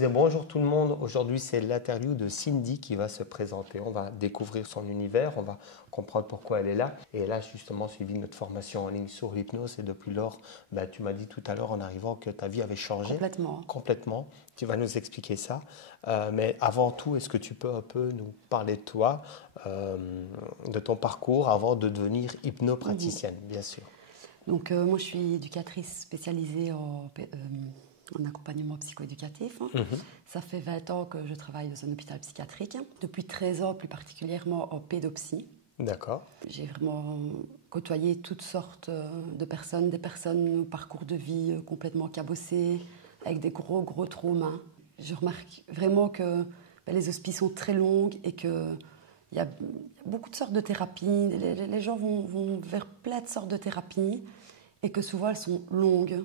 Bonjour tout le monde, aujourd'hui c'est l'interview de Cindy qui va se présenter. On va découvrir son univers, on va comprendre pourquoi elle est là. Et elle a justement suivi notre formation en ligne sur l'hypnose et depuis lors, tu m'as dit tout à l'heure en arrivant que ta vie avait changé. Complètement. Complètement. Tu vas nous expliquer ça. Mais avant tout, est-ce que tu peux un peu nous parler de toi, de ton parcours avant de devenir hypnopraticienne, bien sûr. Donc, moi, je suis éducatrice spécialisée en accompagnement psychoéducatif. Ça fait 20 ans que je travaille dans un hôpital psychiatrique. Depuis 13 ans, plus particulièrement en pédopsie. D'accord. J'ai vraiment côtoyé toutes sortes de personnes, des personnes au parcours de vie complètement cabossé, avec des gros traumas. Je remarque vraiment que les hospices sont très longs et qu'il y a beaucoup de sortes de thérapies. Les gens vont vers plein de sortes de thérapies et que souvent elles sont longues,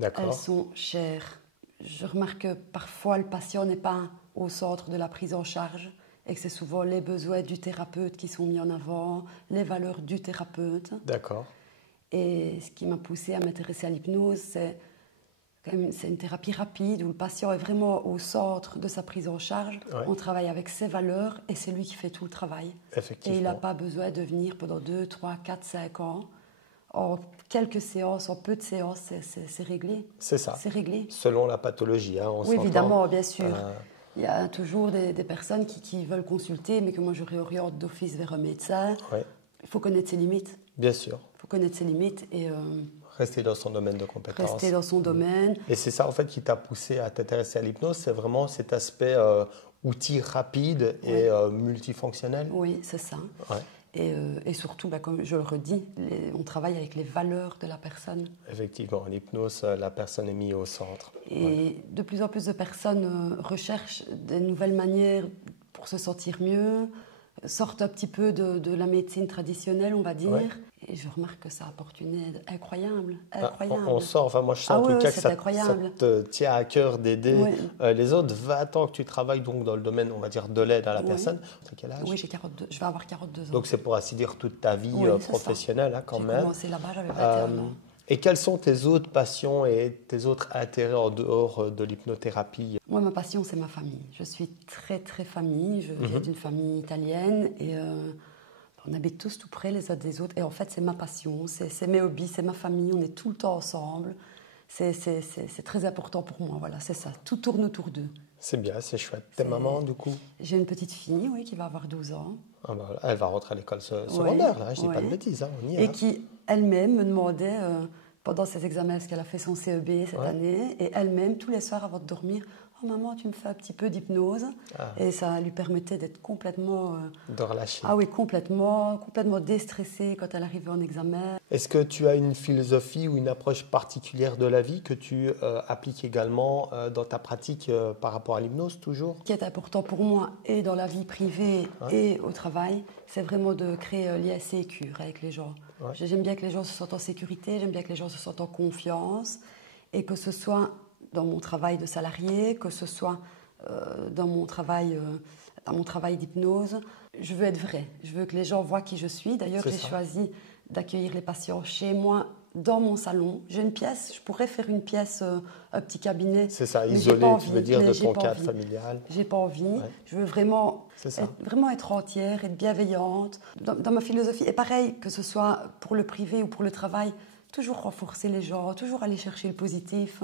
elles sont chères. Je remarque que parfois le patient n'est pas au centre de la prise en charge et que c'est souvent les besoins du thérapeute qui sont mis en avant, les valeurs du thérapeute. D'accord. Et ce qui m'a poussée à m'intéresser à l'hypnose, c'est une thérapie rapide où le patient est vraiment au centre de sa prise en charge. Ouais. On travaille avec ses valeurs et c'est lui qui fait tout le travail. Effectivement. Et il n'a pas besoin de venir pendant 2, 3, 4, 5 ans. En quelques séances, en peu de séances, c'est réglé. C'est ça. C'est réglé. Selon la pathologie, hein, on Oui, s'entend. évidemment, bien sûr. Il y a toujours des personnes qui veulent consulter, mais que moi je réoriente d'office vers un médecin. Ouais. Il faut connaître ses limites. Bien sûr. Il faut connaître ses limites et Rester dans son domaine de compétences. rester dans son domaine. Et c'est ça en fait qui t'a poussé à t'intéresser à l'hypnose, c'est vraiment cet aspect outil rapide et multifonctionnel. Oui, c'est ça. Ouais. Et surtout, comme je le redis, on travaille avec les valeurs de la personne. Effectivement, en hypnose, la personne est mise au centre. Et de plus en plus de personnes recherchent des nouvelles manières pour se sentir mieux, sortent un petit peu de la médecine traditionnelle, on va dire. Ouais. Et je remarque que ça apporte une aide incroyable. On sent, enfin moi je sens en tout cas que ça te tient à cœur d'aider les autres. 20 ans que tu travailles donc dans le domaine, on va dire, de l'aide à la personne. C'est quel âge? Oui, je vais avoir 42 ans. Donc c'est pour ainsi dire toute ta vie professionnelle hein, quand même. J'ai commencé là-bas, j'avais 21 ans. Et quelles sont tes autres passions et tes autres intérêts en dehors de l'hypnothérapie? Moi, ma passion, c'est ma famille. Je suis très famille. Je viens d'une famille italienne et on habite tous tout près les uns des autres. Et en fait, c'est ma passion, c'est mes hobbies, c'est ma famille. On est tout le temps ensemble. C'est très important pour moi. Voilà, c'est ça. Tout tourne autour d'eux. C'est bien, c'est chouette. T'es maman, du coup? J'ai une petite fille, oui, qui va avoir 12 ans. Ah bah, elle va rentrer à l'école secondaire, là. Je dis pas de bêtises, hein, on y est. Et qui, elle-même, me demandait, pendant ses examens, parce qu'elle a fait son CEB cette année, et elle-même, tous les soirs avant de dormir, « Oh maman, tu me fais un petit peu d'hypnose ». Et ça lui permettait d'être complètement... de relâcher. Ah oui, complètement déstressée quand elle arrivait en examen. Est-ce que tu as une philosophie ou une approche particulière de la vie que tu appliques également dans ta pratique par rapport à l'hypnose, toujours? Ce qui est important pour moi, et dans la vie privée et au travail, c'est vraiment de créer un lien sécure avec les gens. Ouais. J'aime bien que les gens se sentent en sécurité, j'aime bien que les gens se sentent en confiance, et que ce soit dans mon travail de salarié, que ce soit dans mon travail d'hypnose. Je veux être vraie, je veux que les gens voient qui je suis. D'ailleurs, j'ai choisi d'accueillir les patients chez moi, dans mon salon. J'ai une pièce, je pourrais faire une pièce, un petit cabinet. C'est ça, isolé, tu veux dire, de ton cadre familial. J'ai pas envie. Je veux vraiment être entière, être bienveillante. Dans ma philosophie, et pareil, que ce soit pour le privé ou pour le travail, toujours renforcer les gens, toujours aller chercher le positif.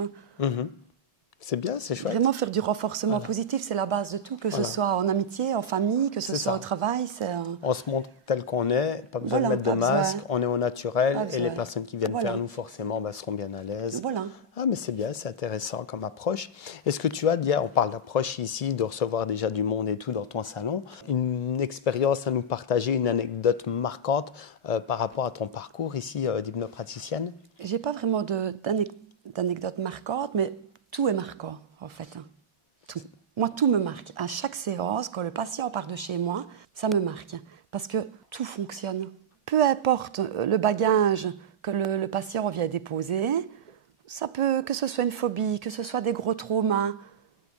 C'est bien, c'est chouette. Vraiment faire du renforcement positif, c'est la base de tout, que ce soit en amitié, en famille, que ce soit au travail. On se montre tel qu'on est, pas besoin de mettre de masque, on est au naturel et les personnes qui viennent faire nous forcément seront bien à l'aise. Voilà. Ah mais c'est bien, c'est intéressant comme approche. Est-ce que tu as, on parle d'approche ici, de recevoir déjà du monde et tout dans ton salon, une expérience à nous partager, une anecdote marquante par rapport à ton parcours ici d'hypnopraticienne? J'ai pas vraiment d'anecdote marquante, mais tout est marquant, en fait. Tout. Moi, tout me marque. À chaque séance, quand le patient part de chez moi, ça me marque. Parce que tout fonctionne. Peu importe le bagage que le patient vient déposer, ça peut, que ce soit une phobie, que ce soit des gros traumas,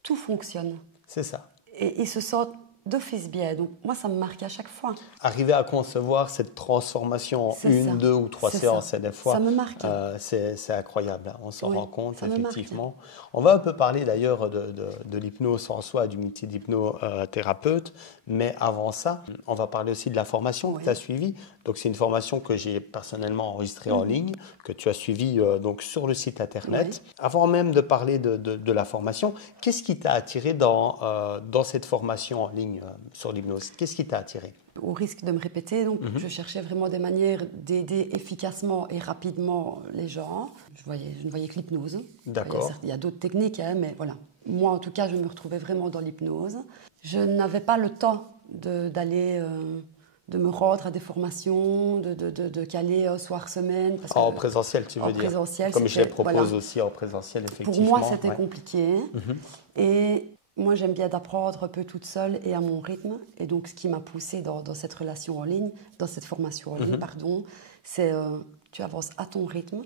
tout fonctionne. C'est ça. Et ils se sentent d'office biais. Donc moi, ça me marque à chaque fois. Arriver à concevoir cette transformation en une, deux ou trois séances, et des fois, ça me marque. C'est incroyable. On s'en rend compte, effectivement. Marque. On va un peu parler d'ailleurs de l'hypnose en soi, du métier d'hypnothérapeute. Mais avant ça, on va parler aussi de la formation que tu as suivie. Donc c'est une formation que j'ai personnellement enregistrée en ligne, que tu as suivie donc sur le site internet. Avant même de parler de la formation, qu'est-ce qui t'a attiré dans cette formation en ligne sur l'hypnose? Qu'est-ce qui t'a attiré? Au risque de me répéter, donc, je cherchais vraiment des manières d'aider efficacement et rapidement les gens. Je ne voyais que l'hypnose. D'accord. Il y a d'autres techniques, mais voilà. Moi, en tout cas, je me retrouvais vraiment dans l'hypnose. Je n'avais pas le temps d'aller... de me rendre à des formations, de caler soir, semaine. Parce en présentiel, tu veux dire? Présentiel, comme je les propose aussi en présentiel, effectivement. Pour moi, c'était compliqué. Et moi, j'aime bien d'apprendre un peu toute seule et à mon rythme. Et donc, ce qui m'a poussée dans cette relation en ligne, dans cette formation en ligne, c'est tu avances à ton rythme.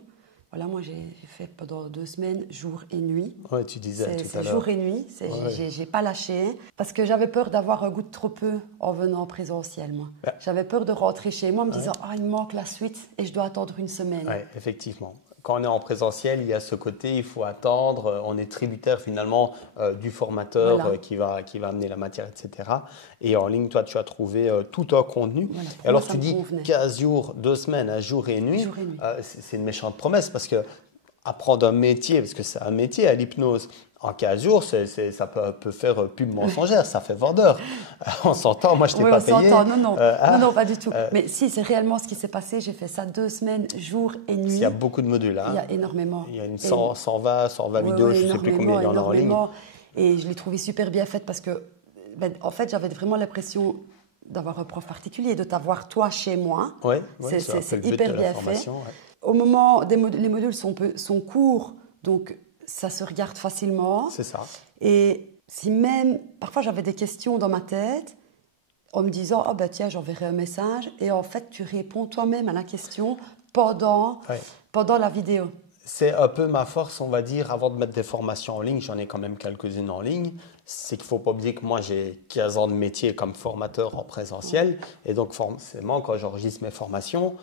Voilà, moi, j'ai fait pendant 2 semaines, jour et nuit. Oui, tu disais tout à l'heure. Jour et nuit, j'ai pas lâché. Parce que j'avais peur d'avoir un goût de trop peu en venant en présentiel, moi. J'avais peur de rentrer chez moi en me disant « Ah, il me manque la suite et je dois attendre une semaine. » Oui, effectivement. Quand on est en présentiel, il y a ce côté, il faut attendre, on est tributaire finalement du formateur qui va amener la matière, etc. Et en ligne, toi, tu as trouvé tout un contenu. Voilà, et alors, tu dis 15 jours, 2 semaines, un jour et nuit. C'est une méchante promesse parce que apprendre un métier, parce que c'est un métier à l'hypnose, en 15 jours, ça peut faire pub mensongère, ça fait vendeur. On s'entend, moi je t'ai pas payé. Oui, on s'entend, non, pas du tout. Mais si, c'est réellement ce qui s'est passé. J'ai fait ça 2 semaines, jour et nuit. Il y a beaucoup de modules. Hein. Il y a énormément. Il y a une 120 vidéos, je ne sais plus combien il y en a en ligne. Et je l'ai trouvé super bien faite parce que, en fait, j'avais vraiment l'impression d'avoir un prof particulier, de t'avoir toi chez moi. C'est hyper bien fait. Au moment, les modules sont courts, donc ça se regarde facilement. C'est ça. Et si même, parfois j'avais des questions dans ma tête, en me disant, oh ben tiens, j'enverrai un message. Et en fait, tu réponds toi-même à la question pendant la vidéo. C'est un peu ma force, on va dire, avant de mettre des formations en ligne. J'en ai quand même quelques-unes en ligne. C'est qu'il ne faut pas oublier que moi, j'ai 15 ans de métier comme formateur en présentiel. Et donc, forcément, quand j'enregistre mes formations,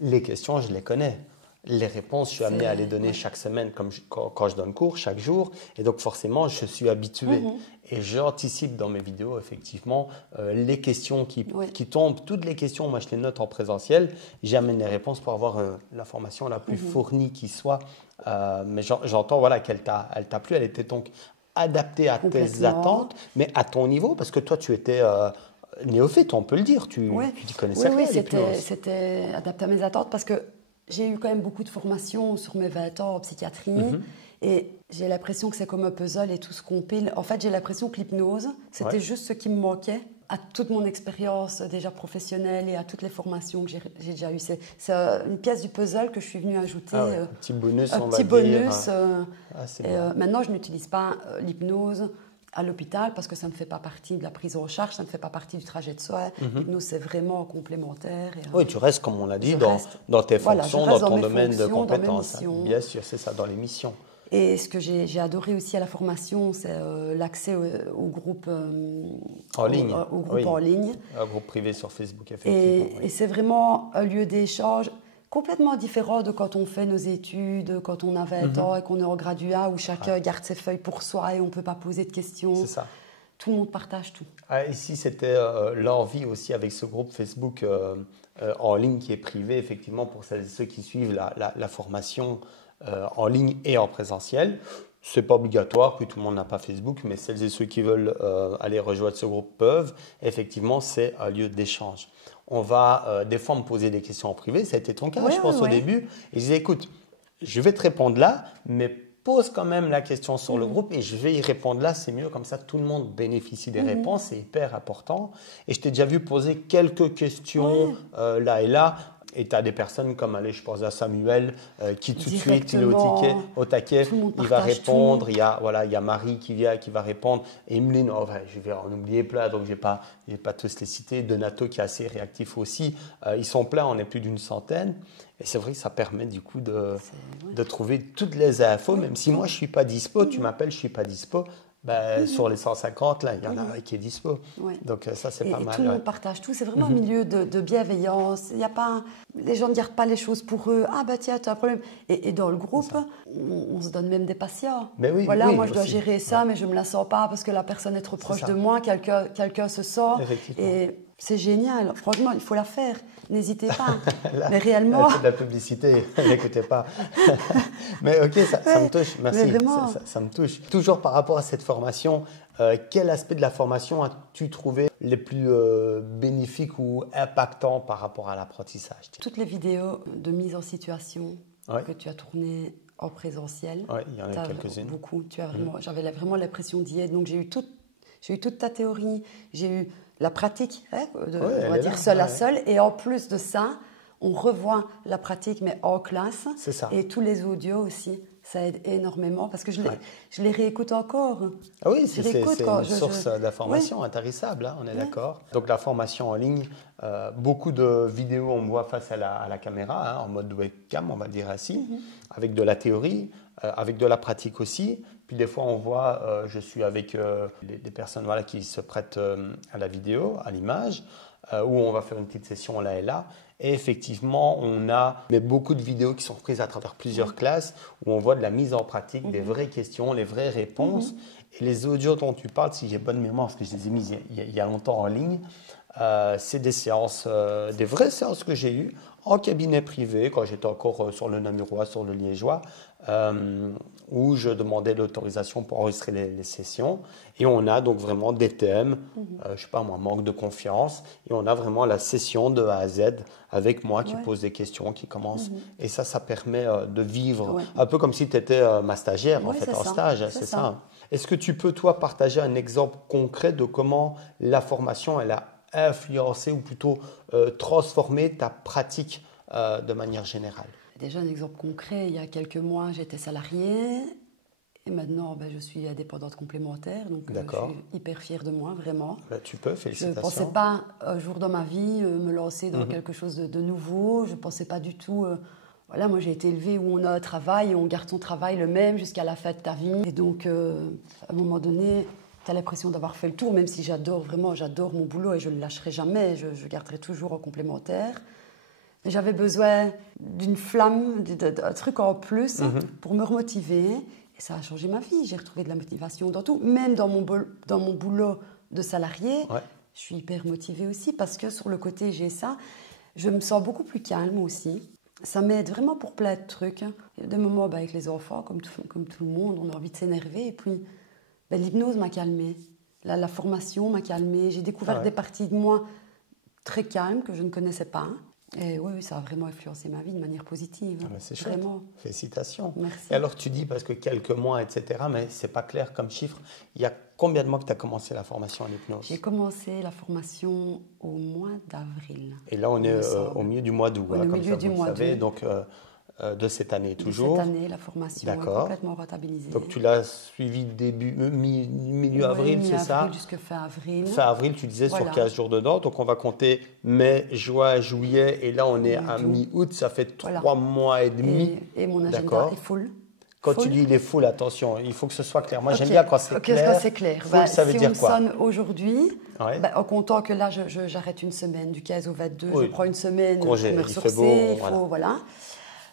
les questions, je les connais. Les réponses, je suis amené à les donner chaque semaine quand je donne cours, chaque jour. Et donc, forcément, je suis habitué. Et j'anticipe dans mes vidéos, effectivement, les questions qui tombent. Toutes les questions, moi, je les note en présentiel. J'amène les réponses pour avoir la formation la plus fournie qui soit. Mais j'entends qu'elle t'a plu. Elle était donc adaptée à tes attentes, mais à ton niveau, parce que toi, tu étais... néophyte, on peut le dire. Tu t'y connaissais rien. Oui, c'était adapté à mes attentes parce que j'ai eu quand même beaucoup de formations sur mes 20 ans en psychiatrie et j'ai l'impression que c'est comme un puzzle et tout se compile. En fait, j'ai l'impression que l'hypnose, c'était juste ce qui me manquait à toute mon expérience déjà professionnelle et à toutes les formations que j'ai déjà eues. C'est une pièce du puzzle que je suis venue ajouter. Un petit bonus, on va dire. Un petit bonus. Maintenant, je n'utilise pas l'hypnose à l'hôpital parce que ça ne fait pas partie de la prise en charge, ça ne fait pas partie du trajet de soins. L'hypnose, c'est vraiment complémentaire. Oui, tu restes, comme on l'a dit, dans tes fonctions, dans ton domaine de compétences. Bien sûr, c'est ça, dans les missions. Et ce que j'ai adoré aussi à la formation, c'est l'accès au groupe en ligne. En ligne. Un groupe privé sur Facebook, effectivement. Et c'est vraiment un lieu d'échange complètement différent de quand on fait nos études, quand on a 20 ans et qu'on est en graduat, où chacun garde ses feuilles pour soi et on ne peut pas poser de questions. C'est ça. Tout le monde partage tout. Ici, c'était l'envie aussi avec ce groupe Facebook en ligne qui est privé, effectivement, pour celles et ceux qui suivent la formation en ligne et en présentiel. Ce n'est pas obligatoire, puis tout le monde n'a pas Facebook, mais celles et ceux qui veulent aller rejoindre ce groupe peuvent. Effectivement, c'est un lieu d'échange. On va des fois me poser des questions en privé, ça a été ton cas, je pense, au début. Et je disais, écoute, je vais te répondre là, mais pose quand même la question sur le groupe et je vais y répondre là, c'est mieux, comme ça tout le monde bénéficie des réponses, c'est hyper important. Et je t'ai déjà vu poser quelques questions là et là. Et tu as des personnes comme, allez, je pense à Samuel, qui tout de suite, il est au taquet, il va répondre. Il y a Marie qui va répondre. Emeline, je vais en oublier plein, donc je vais pas tous les citer. Donato qui est assez réactif aussi. Ils sont pleins, on est plus d'une centaine. Et c'est vrai que ça permet du coup de trouver toutes les infos, même si moi je ne suis pas dispo, tu m'appelles, je ne suis pas dispo. Sur les 150, là, il y en a qui est dispo. Ouais. Donc ça, c'est pas mal. Et tout le monde partage tout. C'est vraiment un milieu de bienveillance. Il y a pas, les gens ne gardent pas les choses pour eux. Ah bah tiens, tu as un problème. Et dans le groupe, on se donne même des patients. Mais oui, voilà, oui, moi je dois aussi. gérer ça, mais je me la sens pas parce que la personne est trop proche de moi. Quelqu'un se sort. Et c'est génial. Franchement, il faut la faire. N'hésitez pas. Là, mais réellement. Elle fait de la publicité. N'écoutez pas. Mais ok, ça me touche. Merci. Ça me touche. Toujours par rapport à cette formation, quel aspect de la formation as-tu trouvé les plus bénéfiques ou impactants par rapport à l'apprentissage? Toutes les vidéos de mise en situation que tu as tournées en présentiel. Oui, il y en a quelques-unes. Beaucoup. J'avais vraiment l'impression d'y être. Donc j'ai eu toute ta théorie. J'ai eu la pratique, on va dire seul à seul. Et en plus de ça, on revoit la pratique, mais en classe. C'est ça. Et tous les audios aussi. Ça aide énormément parce que je les réécoute encore. Ah oui, c'est une source d'information intarissable, hein, on est d'accord. Donc la formation en ligne, beaucoup de vidéos, on me voit face à la caméra, hein, en mode webcam, on va dire ainsi, avec de la théorie, avec de la pratique aussi. Puis des fois, on voit, je suis avec des personnes qui se prêtent à la vidéo, à l'image, où on va faire une petite session là et là. Et effectivement, on a beaucoup de vidéos qui sont prises à travers plusieurs classes où on voit de la mise en pratique, des vraies questions, les vraies réponses. Et les audios dont tu parles, si j'ai bonne mémoire, parce que je les ai mises il y a longtemps en ligne, c'est des séances, des vraies séances que j'ai eues en cabinet privé, quand j'étais encore sur le Namurois, sur le Liégeois, où je demandais l'autorisation pour enregistrer les sessions. Et on a donc vraiment des thèmes, je ne sais pas moi, manque de confiance. Et on a vraiment la session de A à Z avec moi qui pose des questions, qui commence. Et ça permet de vivre un peu comme si tu étais ma stagiaire en stage. C'est ça. Est-ce que tu peux, toi, partager un exemple concret de comment la formation, elle a influencé ou plutôt transformé ta pratique de manière générale? Déjà un exemple concret, il y a quelques mois, j'étais salariée et maintenant je suis indépendante complémentaire, donc je suis hyper fière de moi, vraiment. Tu peux, félicitations. Je ne pensais pas un jour dans ma vie me lancer dans quelque chose de nouveau, je ne pensais pas du tout... Voilà, moi j'ai été élevée où on a un travail et on garde son travail le même jusqu'à la fin de ta vie. Et donc, à un moment donné, tu as l'impression d'avoir fait le tour, même si j'adore mon boulot et je ne le lâcherai jamais, je garderai toujours en complémentaire. J'avais besoin d'une flamme, d'un truc en plus pour me remotiver. Et ça a changé ma vie. J'ai retrouvé de la motivation dans tout. Même dans mon boulot de salarié, je suis hyper motivée aussi parce que sur le côté, j'ai ça. Je me sens beaucoup plus calme aussi. Ça m'aide vraiment pour plein de trucs. Il y a des moments avec les enfants, comme tout le monde, on a envie de s'énerver. Et puis, l'hypnose m'a calmée. La formation m'a calmée. J'ai découvert des parties de moi très calmes que je ne connaissais pas. Et oui, ça a vraiment influencé ma vie de manière positive. C'est chouette. Vraiment. Félicitations. Merci. Et alors, tu dis, parce que quelques mois, etc., mais ce n'est pas clair comme chiffre, il y a combien de mois que tu as commencé la formation en hypnose? J'ai commencé la formation au mois d'avril. Et là, on est au milieu du mois d'août. Au milieu du mois d'août. Donc, de cette année toujours. De cette année, la formation est complètement rentabilisée. Donc, tu l'as suivi milieu avril, c'est ça? Jusqu'à fin avril. Fin avril, tu disais, sur 15 jours dedans. Donc, on va compter mai, juin, juillet. Et là, on est à mi-août. Ça fait 3 mois et demi. Et mon agenda est full. Quand tu dis il est full, attention, il faut que ce soit clair. Moi, j'aime bien quand c'est clair. Quand c'est clair. Full, ça veut dire quoi? Si on me sonne aujourd'hui, en comptant que là, j'arrête une semaine, du 15 au 22, je prends une semaine pour me ressourcer. Voilà.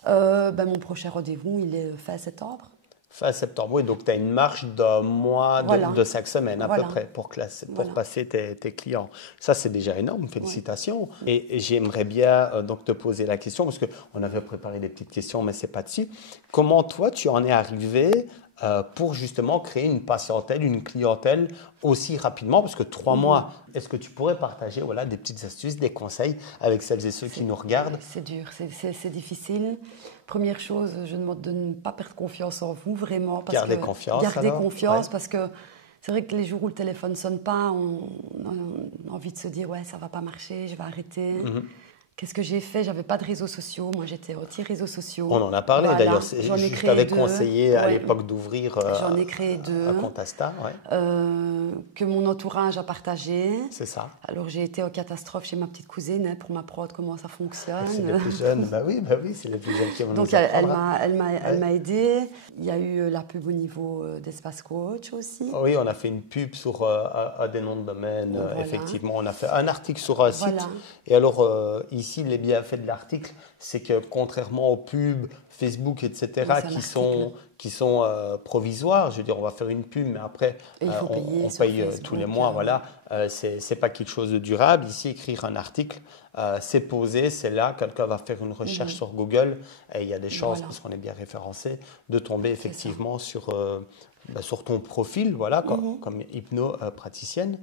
Mon prochain rendez-vous, il est fin septembre. Fin septembre, oui. Donc, tu as une marge d'un mois, de 5 semaines à peu près pour passer tes clients. Ça, c'est déjà énorme. Félicitations. Et j'aimerais bien donc te poser la question, parce qu'on avait préparé des petites questions, mais ce n'est pas dessus. Comment, toi, tu en es arrivé pour justement créer une patientèle, une clientèle aussi rapidement? Parce que 3 mois, est-ce que tu pourrais partager des petites astuces, des conseils avec celles et ceux qui nous regardent? C'est dur, c'est difficile. Première chose, je demande de ne pas perdre confiance en vous, vraiment. Gardez confiance, parce que c'est vrai que les jours où le téléphone ne sonne pas, on a envie de se dire « ouais, ça ne va pas marcher, je vais arrêter ». Qu'est-ce que j'ai fait? J'avais pas de réseaux sociaux. Moi, j'étais anti-réseaux sociaux. On en a parlé Voilà. d'ailleurs. J'en ai Je créé t'avais 2. conseillé à Ouais. l'époque d'ouvrir J'en ai créé 2. un compte Insta. Ouais. Que mon entourage a partagé. C'est ça. Alors j'ai été en catastrophe chez ma petite cousine hein, pour m'apprendre comment ça fonctionne. C'est les plus jeunes. Bah oui, c'est les plus jeunes qui vont Donc nous apprendre. elle m'a aidée. Il y a eu la pub au niveau d'Espace Coach aussi. Oui, on a fait une pub sur à des noms de domaine. Voilà. Effectivement, on a fait un article sur un site. Voilà. Et alors, ici, les bienfaits de l'article, c'est que contrairement aux pubs, Facebook, etc., qui sont provisoires, je veux dire, on va faire une pub, mais après, Et il faut payer on sur paye Facebook, tous les mois. Voilà. C'est pas quelque chose de durable. Ici, écrire un article, c'est posé, c'est là. Quelqu'un va faire une recherche sur Google et il y a des chances, parce qu'on est bien référencé, de tomber effectivement sur ton profil, voilà, comme hypnopraticienne.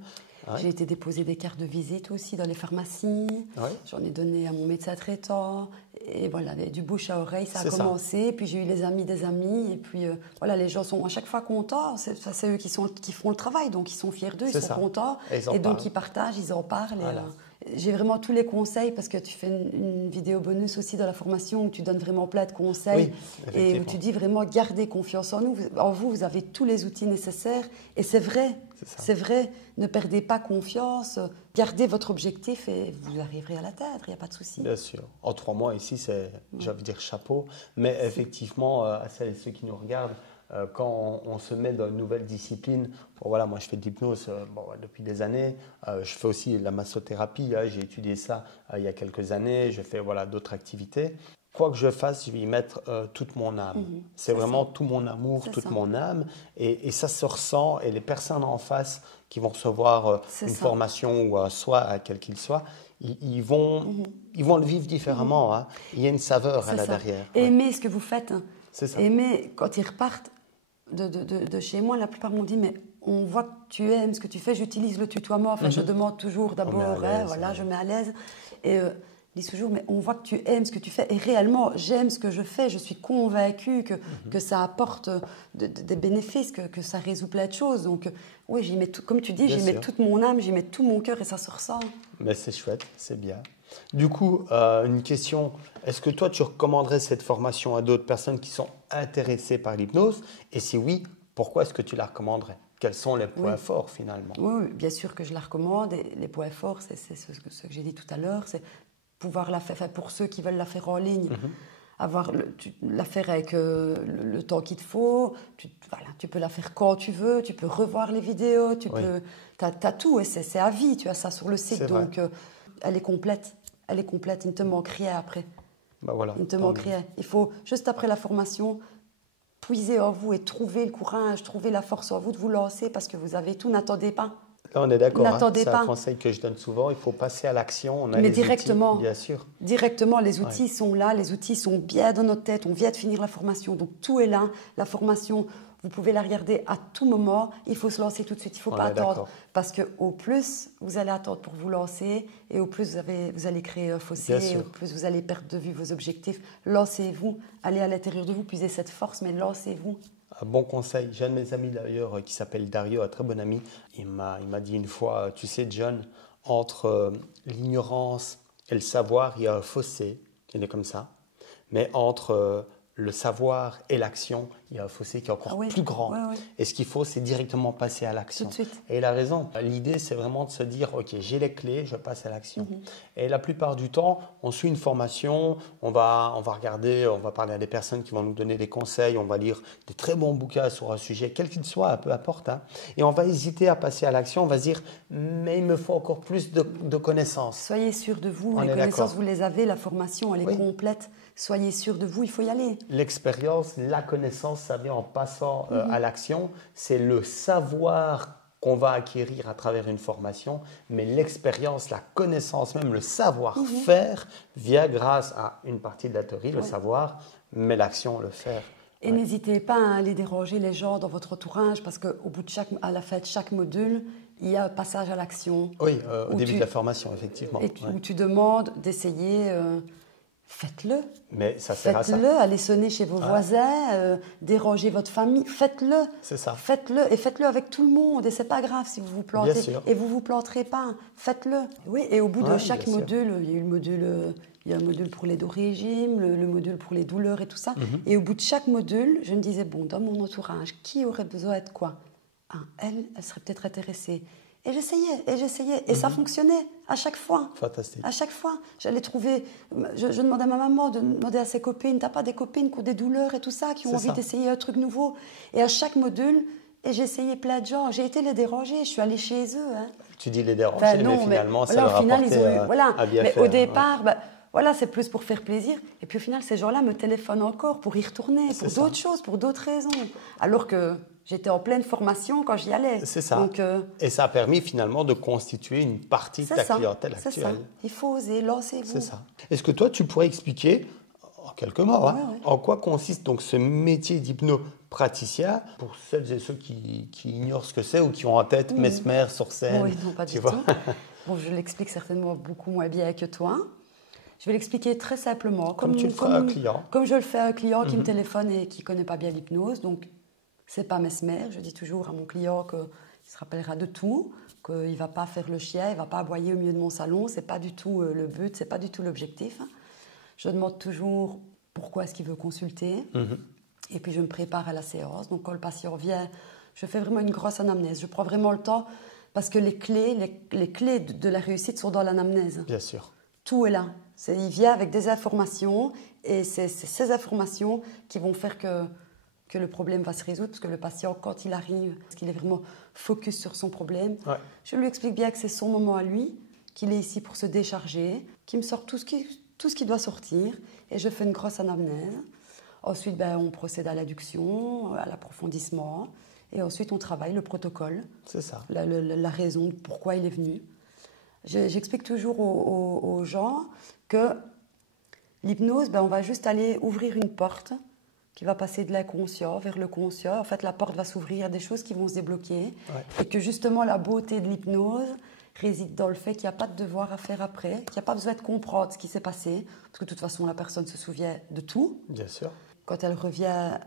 Ouais. J'ai été déposer des cartes de visite aussi dans les pharmacies. Ouais. J'en ai donné à mon médecin traitant. Et voilà, du bouche à oreille, ça a commencé. Puis j'ai eu les amis des amis. Et puis voilà, les gens sont à chaque fois contents. C'est eux qui font le travail, donc ils sont fiers d'eux, ils sont contents. Et donc ils partagent, ils en parlent. Voilà. J'ai vraiment tous les conseils parce que tu fais une vidéo bonus aussi dans la formation où tu donnes vraiment plein de conseils et où tu dis vraiment gardez confiance en nous. En vous, vous avez tous les outils nécessaires et c'est vrai. C'est vrai, ne perdez pas confiance, gardez votre objectif et vous arriverez à l'atteindre, il n'y a pas de souci. Bien sûr. En 3 mois ici, c'est, j'allais dire chapeau, mais effectivement, à celles et ceux qui nous regardent, quand on se met dans une nouvelle discipline, voilà, moi je fais de l'hypnose depuis des années, je fais aussi de la massothérapie, j'ai étudié ça il y a quelques années, je fais d'autres activités. Quoi que je fasse, je vais y mettre toute mon âme. C'est vraiment tout mon amour, toute mon âme. Et ça se ressent. Et les personnes en face qui vont recevoir une formation ou un soin, quel qu'il soit, ils vont le vivre différemment. Hein. Il y a une saveur là derrière. Et aimer ce que vous faites. C'est ça. Aimer, quand ils repartent de chez moi, la plupart m'ont dit, mais on voit que tu aimes ce que tu fais. J'utilise le tutoiement. Enfin, je demande toujours d'abord, je mets à l'aise. Et dis toujours, mais on voit que tu aimes ce que tu fais. Et réellement, j'aime ce que je fais. Je suis convaincue que ça apporte des bénéfices, que ça résout plein de choses. Donc, oui, j'y mets tout, comme tu dis, j'y mets toute mon âme, j'y mets tout mon cœur et ça se ressent. Mais c'est chouette, c'est bien. Du coup, une question. Est-ce que toi, tu recommanderais cette formation à d'autres personnes qui sont intéressées par l'hypnose? Et si oui, pourquoi est-ce que tu la recommanderais? Quels sont les points forts finalement? Oui, bien sûr que je la recommande. Et les points forts, c'est ce que j'ai dit tout à l'heure, c'est pouvoir la faire, pour ceux qui veulent la faire en ligne, la faire avec le temps qu'il te faut. Tu peux la faire quand tu veux, tu peux revoir les vidéos, tu as tout et c'est à vie, tu as ça sur le site. Donc, elle est complète, il ne te manque rien après. Il ne te manque rien. Il faut, juste après la formation, puiser en vous et trouver le courage, trouver la force en vous de vous lancer parce que vous avez tout, n'attendez pas. Là, on est d'accord, c'est un conseil que je donne souvent, il faut passer à l'action, on a les directement, outils, bien sûr. Directement, les outils sont là, les outils sont bien dans notre tête, on vient de finir la formation, donc tout est là. La formation, vous pouvez la regarder à tout moment, il faut se lancer tout de suite, il ne faut pas attendre. Parce qu'au plus, vous allez attendre pour vous lancer, et au plus, vous allez créer un fossé, et au plus, vous allez perdre de vue vos objectifs. Lancez-vous, allez à l'intérieur de vous, puisez cette force, mais lancez-vous. Un bon conseil. J'ai un de mes amis d'ailleurs qui s'appelle Dario, un très bon ami. Il m'a dit une fois, tu sais John, entre l'ignorance et le savoir, il y a un fossé. Il est comme ça. Mais entre le savoir et l'action, il y a un fossé qui est encore plus grand. Et ce qu'il faut, c'est directement passer à l'action. Tout de suite. Et il a raison. L'idée, c'est vraiment de se dire, OK, j'ai les clés, je passe à l'action. Et la plupart du temps, on suit une formation, on va regarder, on va parler à des personnes qui vont nous donner des conseils, on va lire des très bons bouquins sur un sujet, quel qu'il soit, peu importe. Hein. Et on va hésiter à passer à l'action, on va se dire, mais il me faut encore plus de connaissances. Soyez sûr de vous, les connaissances, vous les avez, la formation, elle est complète. Soyez sûr de vous, il faut y aller. L'expérience, la connaissance, ça vient en passant à l'action. C'est le savoir qu'on va acquérir à travers une formation, mais l'expérience, la connaissance, même le savoir-faire vient grâce à une partie de la théorie, le savoir, mais l'action, le faire. Et n'hésitez pas à aller déranger les gens dans votre entourage parce qu'au bout à la fin de chaque module, il y a un passage à l'action. Oui, au début de la formation, effectivement. Où tu demandes d'essayer faites-le. Mais ça sert à ça. Faites-le, allez sonner chez vos voisins, dérangez votre famille, faites-le. C'est ça. Faites-le, et faites-le avec tout le monde. Et c'est pas grave si vous vous plantez. Bien sûr. Et vous vous planterez pas. Faites-le. Oui, et au bout de chaque module, il y a eu le module, il y a un module pour les régimes, le module pour les douleurs et tout ça. Et au bout de chaque module, je me disais, bon, dans mon entourage, qui aurait besoin de quoi? Elle serait peut-être intéressée. Et j'essayais, et ça fonctionnait à chaque fois. Fantastique. À chaque fois, j'allais trouver. Je demandais à ma maman de demander à ses copines. T'as pas des copines qui ont des douleurs et tout ça, qui ont envie d'essayer un truc nouveau? Et à chaque module, et j'ai essayé plein de gens. J'ai été les déranger. Je suis allée chez eux. Hein. Tu dis les déranger, mais finalement, ça leur apportait à bien mais faire. Au départ, voilà, c'est plus pour faire plaisir. Et puis au final, ces gens-là me téléphonent encore pour y retourner, pour d'autres choses, pour d'autres raisons. Alors que j'étais en pleine formation quand j'y allais. C'est ça. Donc, et ça a permis finalement de constituer une partie de ta clientèle actuelle. C'est ça. Il faut oser, lancez-vous. C'est ça. Est-ce que toi, tu pourrais expliquer, en quelques mots, en quoi consiste donc ce métier d'hypnopraticien pour celles et ceux qui ignorent ce que c'est ou qui ont en tête Mesmer sur scène? Oui, non, pas du tout. Bon, je l'explique certainement beaucoup moins bien que toi. Je vais l'expliquer très simplement. Comme tu le fais à un client. Comme je le fais à un client qui me téléphone et qui ne connaît pas bien l'hypnose. Donc, c'est pas Mesmer. Je dis toujours à mon client qu'il se rappellera de tout, qu'il ne va pas faire le chien, il ne va pas aboyer au milieu de mon salon. Ce n'est pas du tout le but, ce n'est pas du tout l'objectif. Je demande toujours pourquoi est-ce qu'il veut consulter. Et puis, je me prépare à la séance. Donc, quand le patient vient, je fais vraiment une grosse anamnèse. Je prends vraiment le temps parce que les clés de la réussite sont dans l'anamnèse. Bien sûr. Tout est là. Il vient avec des informations et c'est ces informations qui vont faire que le problème va se résoudre parce que le patient, quand il arrive, parce qu'il est vraiment focus sur son problème, je lui explique bien que c'est son moment à lui, qu'il est ici pour se décharger, qu'il me sort tout ce qui doit sortir et je fais une grosse anamnèse. Ensuite, on procède à l'adduction, à l'approfondissement et ensuite on travaille le protocole. C'est ça. La raison de pourquoi il est venu. J'explique toujours aux gens que l'hypnose, on va juste aller ouvrir une porte qui va passer de l'inconscient vers le conscient. En fait, la porte va s'ouvrir, il y a des choses qui vont se débloquer. Et que justement, la beauté de l'hypnose réside dans le fait qu'il n'y a pas de devoir à faire après, qu'il n'y a pas besoin de comprendre ce qui s'est passé, parce que de toute façon, la personne se souvient de tout. Bien sûr. Quand elle revient à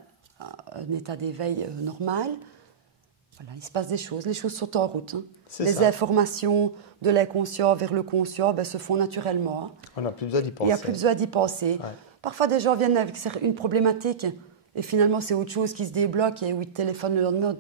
un état d'éveil normal, voilà, il se passe des choses. Les choses sont en route. Les informations de l'inconscient vers le conscient se font naturellement. On n'a plus besoin d'y penser. Il n'y a plus besoin d'y penser. Parfois, des gens viennent avec une problématique et finalement, c'est autre chose qui se débloque et où ils te téléphonent le lendemain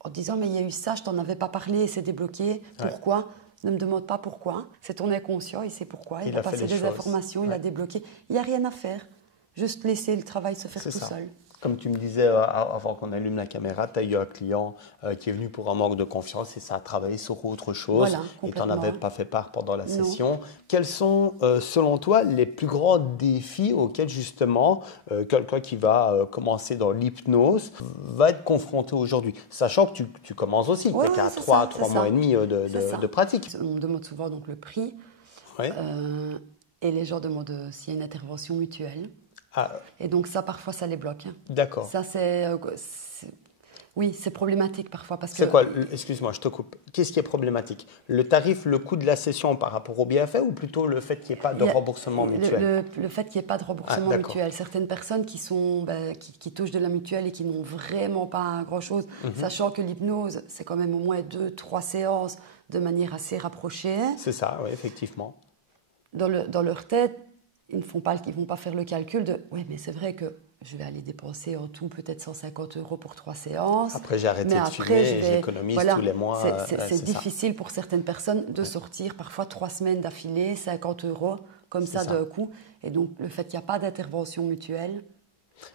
en disant « mais il y a eu ça, je t'en avais pas parlé, c'est débloqué. Pourquoi ?» Ne me demande pas pourquoi. C'est ton inconscient, il sait pourquoi. Il a passé des informations, il a débloqué. Il n'y a rien à faire. Juste laisser le travail se faire tout seul. Comme tu me disais avant qu'on allume la caméra, tu as eu un client qui est venu pour un manque de confiance et ça a travaillé sur autre chose et tu n'en avais pas fait part pendant la session. Quels sont, selon toi, les plus grands défis auxquels justement quelqu'un qui va commencer dans l'hypnose va être confronté aujourd'hui? Sachant que tu commences aussi, tu as 3 mois et demi de pratique. On me demande souvent donc, le prix et les gens demandent s'il y a une intervention mutuelle. Et donc ça, parfois, ça les bloque. D'accord. Ça, oui, c'est problématique parfois. C'est quoi, excuse-moi, je te coupe. Qu'est-ce qui est problématique? Le tarif, le coût de la session par rapport au bienfait ou plutôt le fait qu'il n'y ait pas de remboursement mutuel? Le fait qu'il n'y ait pas de remboursement mutuel. Certaines personnes qui touchent de la mutuelle et qui n'ont vraiment pas grand-chose, sachant que l'hypnose, c'est quand même au moins 2-3 séances de manière assez rapprochée. C'est ça, oui, effectivement. Dans leur tête, ils vont pas faire le calcul de « oui, mais c'est vrai que je vais aller dépenser en tout peut-être 150 € pour 3 séances. Après, j'ai arrêté de fumer, j'économise tous les mois. » C'est difficile pour certaines personnes de sortir parfois 3 semaines d'affilée, 50 € comme ça d'un coup. Et donc, le fait qu'il n'y a pas d'intervention mutuelle...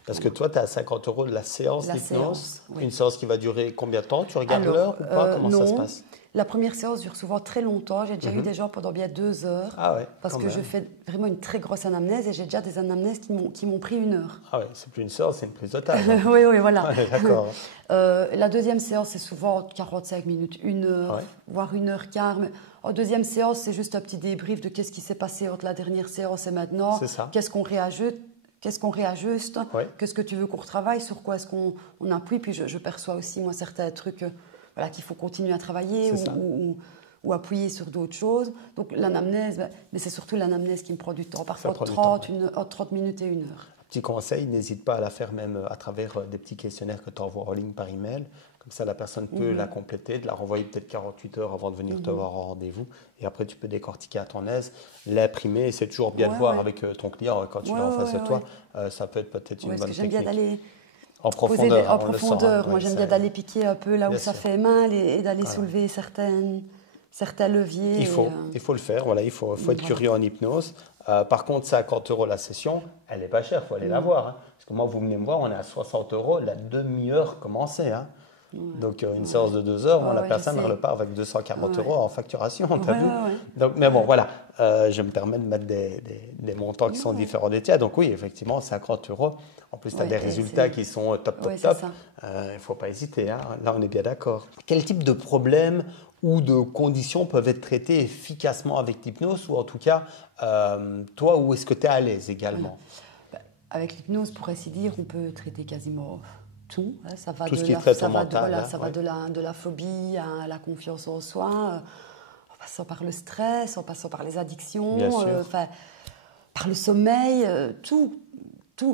Parce que toi, tu as 50 € de la séance d'hypnose. Une séance qui va durer combien de temps? Tu regardes l'heure ou pas? Comment ça se passe? La première séance dure souvent très longtemps. J'ai déjà eu des gens pendant bien 2 heures. Parce que je fais vraiment une très grosse anamnèse et j'ai déjà des anamnèses qui m'ont pris 1 heure. Ah ouais, c'est plus une séance, c'est une prise d'otage. Oui, voilà. D'accord. La deuxième séance, c'est souvent 45 minutes, 1 heure, voire 1h15. Mais en deuxième séance, c'est juste un petit débrief de qu'est-ce qui s'est passé entre la dernière séance et maintenant. C'est ça. Qu'est-ce qu'on réajuste, qu'est-ce que tu veux qu'on retravaille, sur quoi est-ce qu'on appuie. Puis je perçois aussi, moi, certains trucs qu'il faut continuer à travailler ou appuyer sur d'autres choses. Donc l'anamnèse, mais c'est surtout l'anamnèse qui me prend du temps, parfois prend du 30 minutes et 1 heure. Petit conseil, n'hésite pas à la faire même à travers des petits questionnaires que tu envoies en ligne par email. Comme ça, la personne peut la compléter, de la renvoyer peut-être 48 heures avant de venir te voir en rendez-vous. Et après, tu peux décortiquer à ton aise, l'imprimer. C'est toujours bien de voir avec ton client quand tu l'as en face de toi. Ça peut être peut-être une bonne technique. J'aime bien d'aller en profondeur. En profondeur. Moi, j'aime bien d'aller piquer un peu là où ça fait mal et d'aller soulever certains leviers. Il faut le faire. Voilà, il faut être curieux en hypnose. Par contre, 50 € la session, elle n'est pas chère, il faut aller la voir. Hein. Parce que moi, vous venez me voir, on est à 60 €, la demi-heure commencée. Hein. Donc, une séance de 2 heures, la personne repart avec 240 € en facturation, t'as vu. Donc, mais bon, voilà, je me permets de mettre des montants qui sont différents des tiens. Donc oui, effectivement, 50 €. En plus, tu as des résultats qui sont top. Il ne faut pas hésiter, hein. Là, on est bien d'accord. Quel type de problème ou de conditions peuvent être traitées efficacement avec l'hypnose, ou en tout cas, toi, où est-ce que tu es à l'aise également? Avec l'hypnose, pour ainsi dire, on peut traiter quasiment tout. Ça va tout ce qui est traitement mental. Ça va de la phobie à la confiance en soi, en passant par le stress, en passant par les addictions, par le sommeil, tout.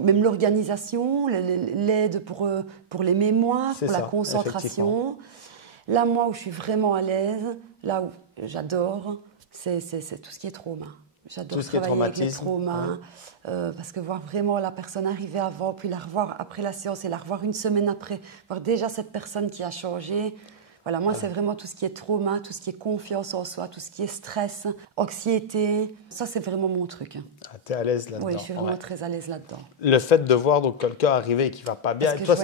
Même l'organisation, l'aide pour les mémoires, pour la concentration. Là, moi, où je suis vraiment à l'aise, là où j'adore, c'est tout ce qui est trauma. J'adore travailler avec les traumas, parce que voir vraiment la personne arriver avant, puis la revoir après la séance et la revoir une semaine après, voir déjà cette personne qui a changé. Voilà, moi, c'est vraiment tout ce qui est trauma, tout ce qui est confiance en soi, tout ce qui est stress, anxiété. Ça, c'est vraiment mon truc. Tu es à l'aise là-dedans? Oui, je suis vraiment très à l'aise là-dedans. Le fait de voir donc quelqu'un arriver qui ne va pas bien, toi,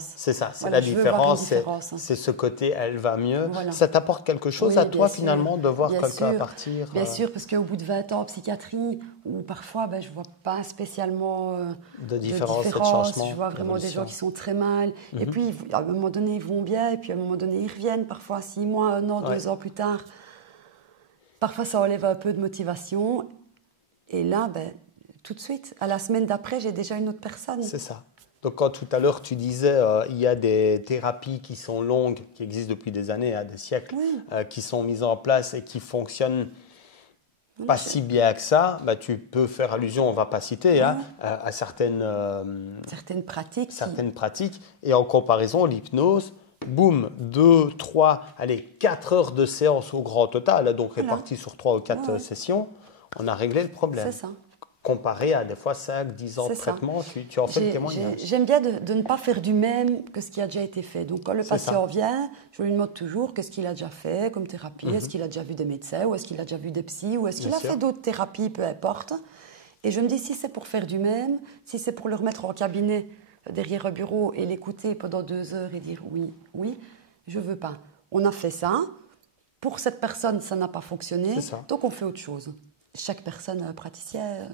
c'est ça, c'est la différence, c'est ce côté elle va mieux. Voilà. Ça t'apporte quelque chose à toi finalement de voir quelqu'un partir? Bien sûr, parce qu'au bout de 20 ans en psychiatrie, où parfois je ne vois pas spécialement de différence, de changement. Je vois vraiment des gens qui sont très mal. Et puis, à un moment donné, ils vont bien, et puis à un moment donné, ils reviennent, parfois 6 mois, 1 an, 2 ans plus tard. Parfois, ça enlève un peu de motivation. Et là, tout de suite, à la semaine d'après, j'ai déjà une autre personne. C'est ça. Donc, quand tout à l'heure, tu disais il y a des thérapies qui sont longues, qui existent depuis des années, des siècles, qui sont mises en place et qui fonctionnent pas si bien que ça, tu peux faire allusion, on ne va pas citer, à certaines pratiques. Et en comparaison, l'hypnose, boum, 2, 3, 4 heures de séance au grand total, donc réparties sur 3 ou 4 sessions, on a réglé le problème. C'est ça. Comparé à des fois 5, 10 ans de traitement, tu en fais le témoignage. J'aime bien de ne pas faire du même que ce qui a déjà été fait. Donc quand le patient vient, je lui demande toujours qu'est-ce qu'il a déjà fait comme thérapie. Est-ce qu'il a déjà vu des médecins, ou est-ce qu'il a déjà vu des psys, ou est-ce qu'il a fait d'autres thérapies, peu importe. Et je me dis, si c'est pour faire du même, si c'est pour le remettre en cabinet derrière un bureau et l'écouter pendant 2 heures et dire oui, je ne veux pas. On a fait ça, pour cette personne, ça n'a pas fonctionné, donc on fait autre chose. Chaque personne a un praticien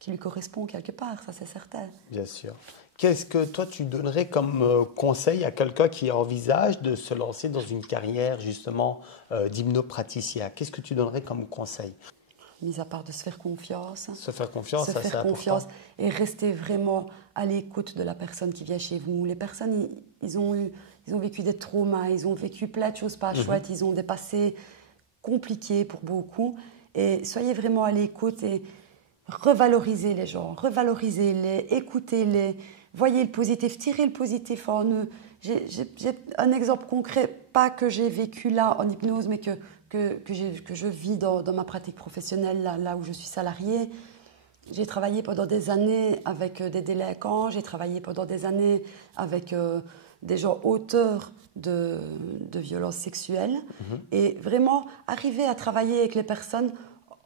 qui lui correspond quelque part, ça c'est certain. Bien sûr. Qu'est-ce que toi tu donnerais comme conseil à quelqu'un qui envisage de se lancer dans une carrière justement d'hypnopraticien? Qu'est-ce que tu donnerais comme conseil? Mis à part de se faire confiance. Se faire confiance, ça c'est important. Et rester vraiment à l'écoute de la personne qui vient chez vous. Les personnes, ils ont vécu des traumas, ils ont vécu plein de choses pas chouettes, ils ont des passés compliqués pour beaucoup. Et soyez vraiment à l'écoute et revalorisez les gens, revalorisez-les, écoutez-les, voyez le positif, tirez le positif en eux. J'ai un exemple concret, pas que j'ai vécu là en hypnose, mais que je vis dans ma pratique professionnelle, là où je suis salariée. J'ai travaillé pendant des années avec des délinquants, j'ai travaillé pendant des années avec des gens auteurs de violences sexuelles. Et vraiment, arriver à travailler avec les personnes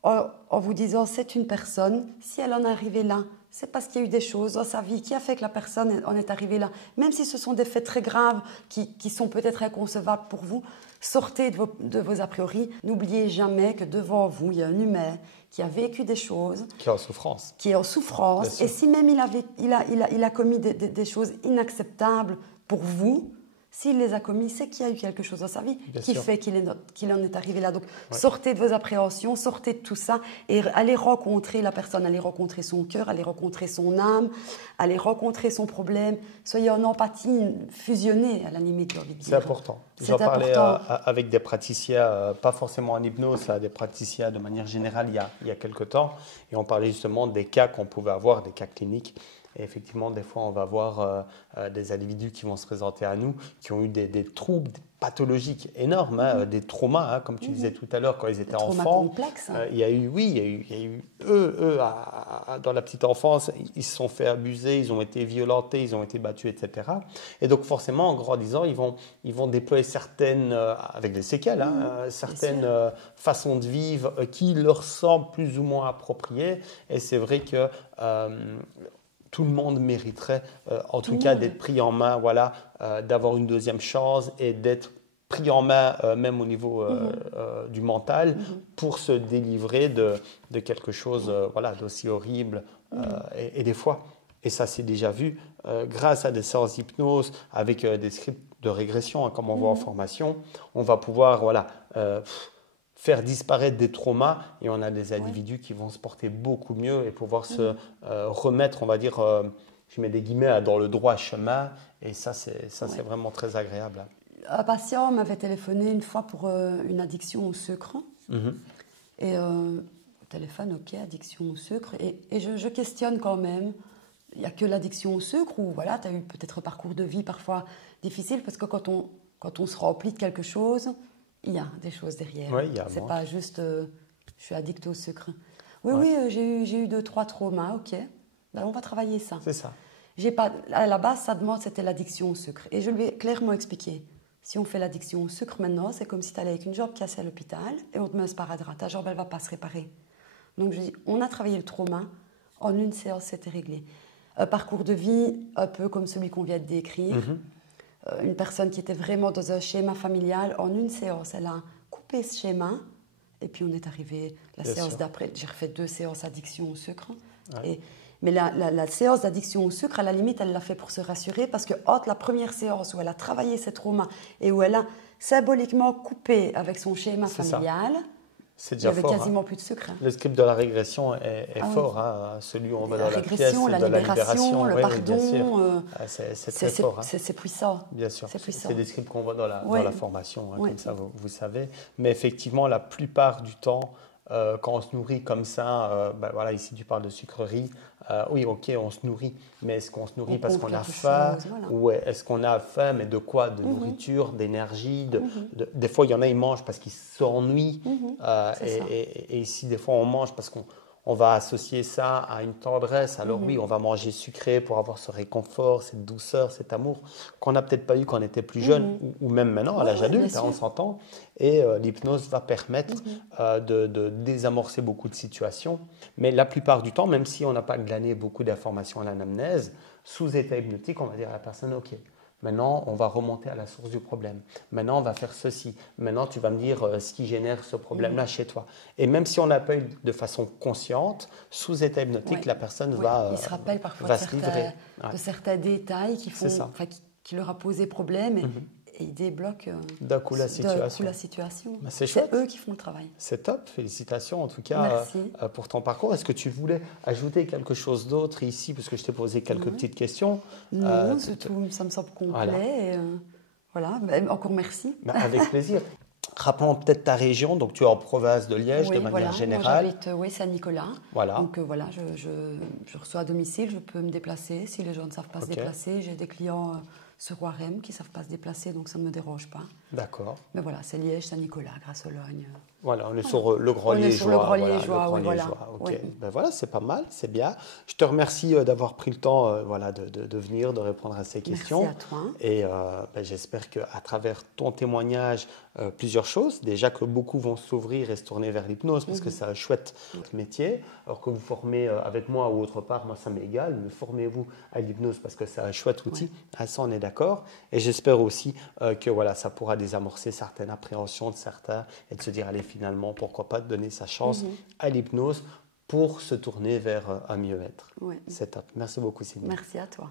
en vous disant, c'est une personne, si elle en est arrivée là, c'est parce qu'il y a eu des choses dans sa vie qui a fait que la personne en est arrivée là. Même si ce sont des faits très graves qui sont peut-être inconcevables pour vous, sortez de vos a priori. N'oubliez jamais que devant vous, il y a un humain qui a vécu des choses. Qui est en souffrance. Qui est en souffrance. Et si même il a commis des choses inacceptables pour vous, S'il les a commis, c'est qu'il y a eu quelque chose dans sa vie qui sûr. fait qu'il en est arrivé là. Donc, sortez de vos appréhensions, sortez de tout ça et allez rencontrer la personne, allez rencontrer son cœur, allez rencontrer son âme, allez rencontrer son problème. Soyez en empathie, fusionnez à la limite, j'ai envie de dire. C'est important. J'en parlais avec des praticiens, pas forcément en hypnose, des praticiens de manière générale il y a quelque temps. Et on parlait justement des cas qu'on pouvait avoir, des cas cliniques. Et effectivement, des fois, on va voir des individus qui vont se présenter à nous, qui ont eu des troubles pathologiques énormes, des traumas, comme tu disais tout à l'heure, quand ils étaient enfants. Traumas complexes. Il y a eu eux dans la petite enfance, ils se sont fait abuser, ils ont été violentés, ils ont été battus, etc. Et donc, forcément, en grandissant, ils vont déployer certaines, avec des séquelles, certaines façons de vivre qui leur semblent plus ou moins appropriées. Et c'est vrai que tout le monde mériterait, en tout cas, d'être pris en main, voilà, d'avoir une deuxième chance et d'être pris en main, même au niveau du mental, pour se délivrer de quelque chose voilà, d'aussi horrible. Et des fois, et ça c'est déjà vu, grâce à des séances d'hypnose avec des scripts de régression, comme on voit en formation, on va pouvoir voilà, faire disparaître des traumas et on a des individus qui vont se porter beaucoup mieux et pouvoir se remettre, on va dire, je mets des guillemets, dans le droit chemin. Et ça, c'est vraiment très agréable. Un patient m'avait téléphoné une fois pour une addiction au sucre. Et téléphone, ok, addiction au sucre. Et je questionne quand même. Il n'y a que l'addiction au sucre ou voilà, tu as eu peut-être un parcours de vie parfois difficile parce que quand on se remplit de quelque chose, il y a des choses derrière. Oui, c'est pas juste je suis addict au sucre. Oui, j'ai eu 2-3 traumas, ok. Ben, on va travailler ça. C'est ça. À la base, sa demande, c'était l'addiction au sucre. Et je lui ai clairement expliqué. Si on fait l'addiction au sucre maintenant, c'est comme si tu allais avec une jambe cassée à l'hôpital et on te met un sparadrap. Ta jambe, elle ne va pas se réparer. Donc, je dis, on a travaillé le trauma. En une séance, c'était réglé. Un parcours de vie un peu comme celui qu'on vient de décrire. Une personne qui était vraiment dans un schéma familial. En une séance, elle a coupé ce schéma. Et puis, on est arrivé la séance d'après. J'ai refait 2 séances d'addiction au sucre. Ouais. Mais la séance d'addiction au sucre, à la limite, elle l'a fait pour se rassurer parce que entre la première séance où elle a travaillé ses traumas et où elle a symboliquement coupé avec son schéma familial, c'est déjà il n'y avait quasiment plus de sucre. Le script de la régression est fort, celui où on va dans la pièce, la libération, le pardon. C'est très fort. C'est puissant. Bien sûr, c'est des scripts qu'on voit dans la formation, comme ça vous savez. Mais effectivement, la plupart du temps, quand on se nourrit comme ça, voilà, ici tu parles de sucrerie, oui, ok, on se nourrit, mais est-ce qu'on se nourrit parce qu'on a faim ou est-ce qu'on a faim, mais de quoi? De nourriture, d'énergie, des fois il y en a, ils mangent parce qu'ils s'ennuient, et ici des fois on mange parce qu'on va associer ça à une tendresse. Alors oui, on va manger sucré pour avoir ce réconfort, cette douceur, cet amour qu'on n'a peut-être pas eu quand on était plus jeune ou même maintenant à l'âge adulte, on s'entend. Et l'hypnose va permettre de désamorcer beaucoup de situations. Mais la plupart du temps, même si on n'a pas glané beaucoup d'informations à l'anamnèse, sous état hypnotique, on va dire à la personne, ok, maintenant, on va remonter à la source du problème. Maintenant, on va faire ceci. Maintenant, tu vas me dire ce qui génère ce problème-là chez toi. Et même si on n'a pas eu de façon consciente, sous état hypnotique, la personne va il se rappelle parfois de certains détails qui leur a posé problème et ils débloquent d'un coup la situation. C'est eux qui font le travail. C'est top. Félicitations en tout cas pour ton parcours. Est-ce que tu voulais ajouter quelque chose d'autre ici, parce que je t'ai posé quelques petites questions? Non, c'est tout. Ça me semble complet. Voilà. Encore merci. Avec plaisir. Rappelons peut-être ta région. Donc, tu es en province de Liège de manière générale. Moi, j'habite Saint-Nicolas. Voilà. Donc, je reçois à domicile. Je peux me déplacer. Si les gens ne savent pas se déplacer, j'ai des clients sur Warem qui ne savent pas se déplacer, donc ça ne me dérange pas. D'accord. Mais voilà, c'est Liège, Saint-Nicolas, Grasse-Ologne. Voilà, on est sur le Grand Liégeois. Sur le Grand Liégeois, Ok. Ben voilà, c'est pas mal, c'est bien. Je te remercie d'avoir pris le temps de venir, de répondre à ces questions. Merci à toi. Et j'espère qu'à travers ton témoignage, plusieurs choses. Déjà que beaucoup vont s'ouvrir et se tourner vers l'hypnose parce que c'est un chouette métier. Alors que vous formez avec moi ou autre part, moi ça m'est égal, mais formez-vous à l'hypnose parce que c'est un chouette outil. À ça, on est d'accord. Et j'espère aussi que ça pourra désamorcer certaines appréhensions de certains et de se dire, allez, finalement, pourquoi pas donner sa chance à l'hypnose pour se tourner vers un mieux-être. C'est top. Merci beaucoup, Céline. Merci à toi.